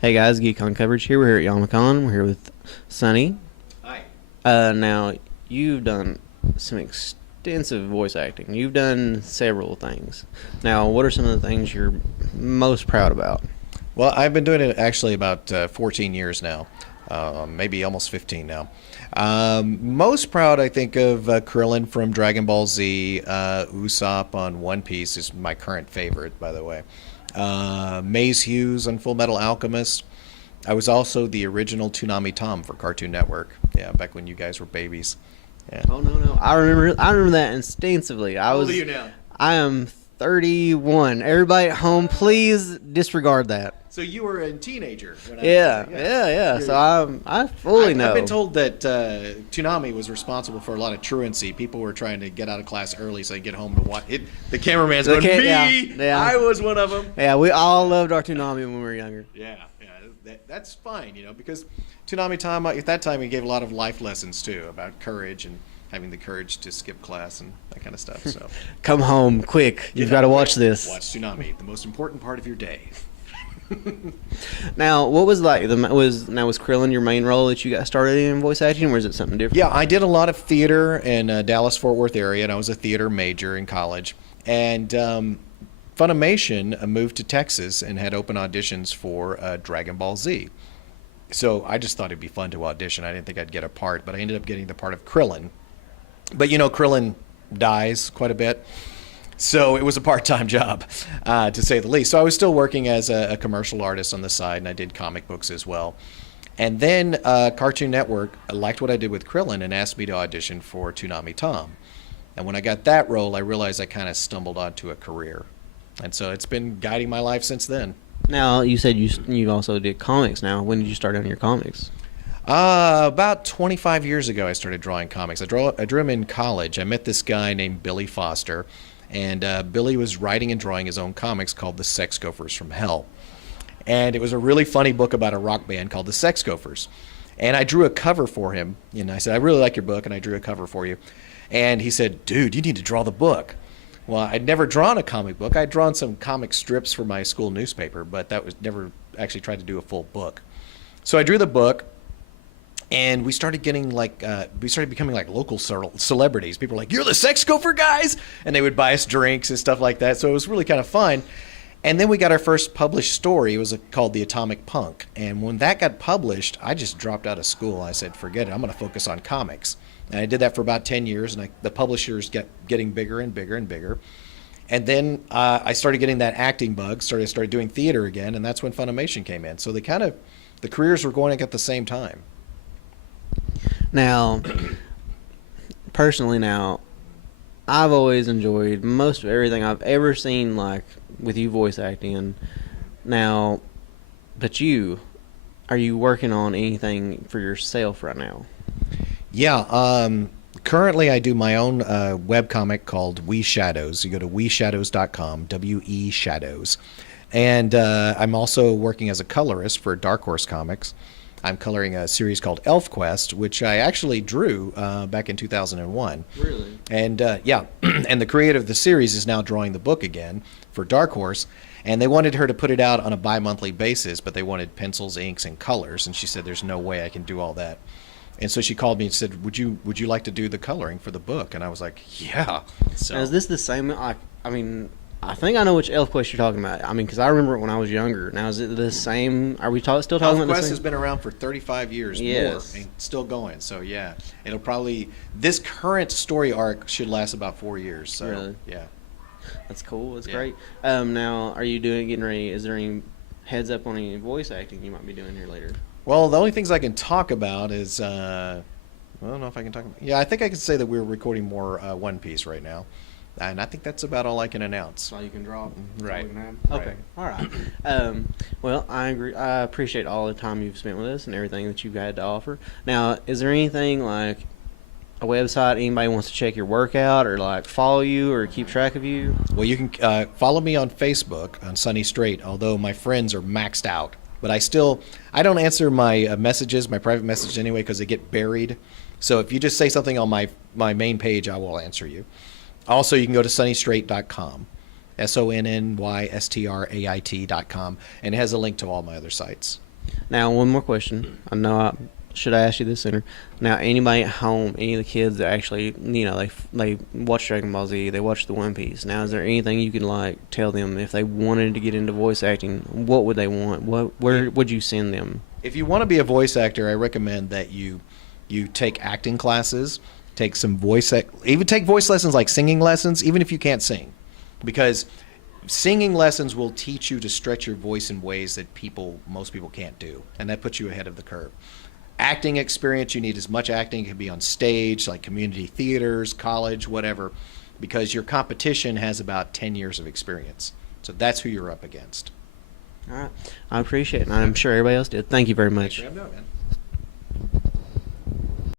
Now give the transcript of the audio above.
Hey guys, Geek on Coverage here. We're here at Yama-con. We're here with Sonny. Hi. Now, you've done some extensive voice acting. You've done several things. Now, what are some of the things you're most proud about? Well, I've been doing it actually about 14 years now, maybe almost 15 now. Most proud, I think, of Krillin from Dragon Ball Z. Usopp on One Piece is my current favorite, by the way. Maze Hughes on Full Metal Alchemist. I was also the original Toonami Tom for Cartoon Network. Yeah, back when you guys were babies. Yeah. Oh no! I remember that instinctively. How old are you now? I am 31. Everybody at home, please disregard that. So you were a teenager when Yeah. So I fully know. I've been told that Toonami was responsible for a lot of truancy. People were trying to get out of class early so they get home to watch it. The cameraman's going, me! Yeah. I was one of them. Yeah, we all loved our Toonami when we were younger. Yeah. That's fine, because Toonami Tom, at that time, he gave a lot of life lessons, too, about courage and having the courage to skip class and that kind of stuff. So Come home, quick. You've got to watch this. Watch Toonami, the most important part of your day. Now, what was like was Krillin your main role that you got started in voice acting, or is it something different? Yeah, I did a lot of theater in Dallas Fort Worth area, and I was a theater major in college. And Funimation moved to Texas and had open auditions for Dragon Ball Z. So I just thought it'd be fun to audition. I didn't think I'd get a part, but I ended up getting the part of Krillin. But Krillin dies quite a bit. So it was a part-time job, to say the least. So I was still working as a commercial artist on the side, and I did comic books as well. And then Cartoon Network liked what I did with Krillin and asked me to audition for Toonami Tom. And when I got that role, I realized I kind of stumbled onto a career. And so it's been guiding my life since then. Now, you said you also did comics now. When did you start on your comics? About 25 years ago, I started drawing comics. I drew them in college. I met this guy named Billy Foster. And Billy was writing and drawing his own comics called The Sex Gophers from Hell. And it was a really funny book about a rock band called The Sex Gophers. And I drew a cover for him. And I said, I really like your book, and I drew a cover for you. And he said, dude, you need to draw the book. Well, I'd never drawn a comic book. I'd drawn some comic strips for my school newspaper, but that was never actually tried to do a full book. So I drew the book. And we started getting becoming like local celebrities. People were like, "You're the Sex Gopher guys," and they would buy us drinks and stuff like that. So it was really kind of fun. And then we got our first published story. It was called The Atomic Punk. And when that got published, I just dropped out of school. I said, "Forget it. I'm going to focus on comics." And I did that for about 10 years. And the publishers kept getting bigger and bigger and bigger. And then I started getting that acting bug. Started doing theater again, and that's when Funimation came in. So the careers were going at the same time. Now, personally, I've always enjoyed most of everything I've ever seen, like, with you voice acting. Now, but are you working on anything for yourself right now? Yeah, currently I do my own webcomic called We Shadows. You go to weshadows.com, W-E Shadows. And I'm also working as a colorist for Dark Horse Comics. I'm coloring a series called Elf Quest, which I actually drew back in 2001. Really? And yeah, and the creator of the series is now drawing the book again for Dark Horse. And they wanted her to put it out on a bi-monthly basis, but they wanted pencils, inks, and colors. And she said, "There's no way I can do all that." And so she called me and said, "Would you like to do the coloring for the book?" And I was like, "Yeah." So now, is this the same? I think I know which Elf Quest you're talking about. Because I remember it when I was younger. Now, is it the same? Are we still talking about the same? Elf Quest has been around for 35 years more and still going. So, yeah. This current story arc should last about 4 years. So, really? Yeah. That's cool. That's great. Now, are you getting ready? Is there any heads up on any voice acting you might be doing here later? Well, the only things I can talk about is, I don't know if I can talk about. Yeah, I think I can say that we're recording more One Piece right now. And I think that's about all I can announce. That's all you can draw. Right. Okay. All right. Well, I agree. I appreciate all the time you've spent with us and everything that you've had to offer. Now, is there anything like a website anybody wants to check your work out or like follow you or keep track of you? Well, you can follow me on Facebook on Sonny Strait, although my friends are maxed out. But I don't answer my messages, my private messages anyway, because they get buried. So if you just say something on my main page, I will answer you. Also, you can go to sonnystrait.com, SONNYSTRAIT.com, and it has a link to all my other sites. Now, one more question. I know I should I ask you this sooner. Now, anybody at home, any of the kids that actually, they watch Dragon Ball Z, they watch the One Piece. Now, is there anything you can like tell them if they wanted to get into voice acting? What would they want? Where would you send them? If you want to be a voice actor, I recommend that you take acting classes, take some even take voice lessons like singing lessons, even if you can't sing, because singing lessons will teach you to stretch your voice in ways that most people can't do, and that puts you ahead of the curve. Acting experience, you need as much acting. It can be on stage, like community theaters, college, whatever, because your competition has about 10 years of experience. So that's who you're up against. All right. I appreciate it, and I'm sure everybody else did. Thank you very Thanks much. for having me on, man.